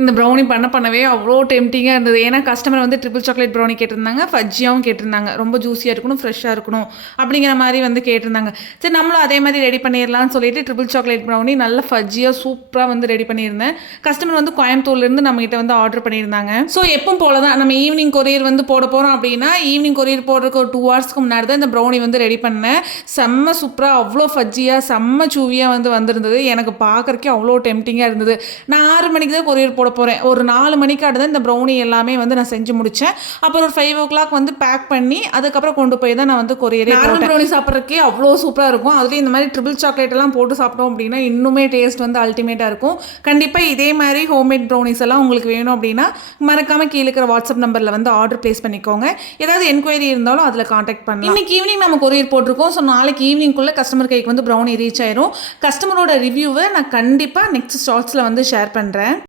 இந்த ப்ரௌனி பண்ணவே அவ்வளோ டெம்டிங்காக இருந்தது. ஏன்னா கஸ்டமர் வந்து ட்ரிபிள் சாக்லேட் ப்ரௌனி கேட்டிருந்தாங்க, ஃபஜ்ஜியாகவும் கேட்டிருந்தாங்க. ரொம்ப ஜூஸியாக இருக்கணும், ஃப்ரெஷ்ஷாக இருக்கணும் அப்படிங்கிற மாதிரி வந்து கேட்டிருந்தாங்க. சரி நம்மளும் அதே மாதிரி ரெடி பண்ணிடலாம்னு சொல்லிட்டு ட்ரிபிள் சாக்லேட் ப்ரௌனி நல்ல ஃபஜ்ஜியாக சூப்பராக வந்து ரெடி பண்ணியிருந்தேன். கஸ்டமர் வந்து கோயம்புத்தூர்லேருந்து நம்மகிட்ட வந்து ஆர்டர் பண்ணியிருந்தாங்க. ஸோ எப்பவும் போல தான் நம்ம ஈவினிங் கொரியர் வந்து போட போகிறோம் அப்படின்னா ஈவினிங் கொரியர் போடுறதுக்கு ஒரு 2 ஹவர்ஸ்க்கு முன்னாடி தான் இந்த ப்ரௌனி வந்து ரெடி பண்ணேன். செம்ம சூப்பராக அவ்வளோ ஃபஜ்ஜியாக செம்ம சூவியாக வந்து வந்திருந்தது. எனக்கு பார்க்குறக்கே அவ்வளோ டெம்டிங்காக இருந்தது. நான் 6 மணிக்கு தான் கொரியர் போட போகிறேன். ஒரு 4 மணிக்காடு தான் இந்த ப்ரௌனி எல்லாமே வந்து நான் செஞ்சு முடித்தேன். அப்புறம் ஒரு 5 o'clock வந்து பேக் பண்ணி அதுக்கப்புறம் கொண்டு போய் தான் நான் வந்து கொரியரே போட்டேன். ப்ரௌனி சாப்பிட்றதுக்கே அவ்வளோ சூப்பராக இருக்கும். அதுலேயும் இந்த மாதிரி ட்ரிபிள் சாக்லேட் எல்லாம் போட்டு சாப்பிட்டோம் அப்படின்னா இன்னுமே டேஸ்ட் வந்து அல்டிமேட்டாக இருக்கும். கண்டிப்பாக இதே மாதிரி ஹோம்மேட் ப்ரௌனிஸ் எல்லாம் உங்களுக்கு வேணும் அப்படின்னா மறக்காமல் கீழே இருக்கிற வாட்ஸ்அப் நம்பரில் வந்து ஆர்டர் ப்ளேஸ் பண்ணிக்கோங்க. ஏதாவது என்கொயரி இருந்தாலும் அதில் காண்டாக்ட் பண்ணலாம். இன்னைக்கு ஈவினிங் நம்ம கொரியர் போட்டிருக்கோம். ஸோ நாளைக்கு ஈவினிங்குள்ளே கஸ்டமர் கைக்கு வந்து ப்ரௌனி ரீச் ஆயிரும். கஸ்டமரோட ரிவ்யூவை நான் கண்டிப்பாக நெக்ஸ்ட் ஷார்ட்ஸில் வந்து ஷேர் பண்ணுறேன்.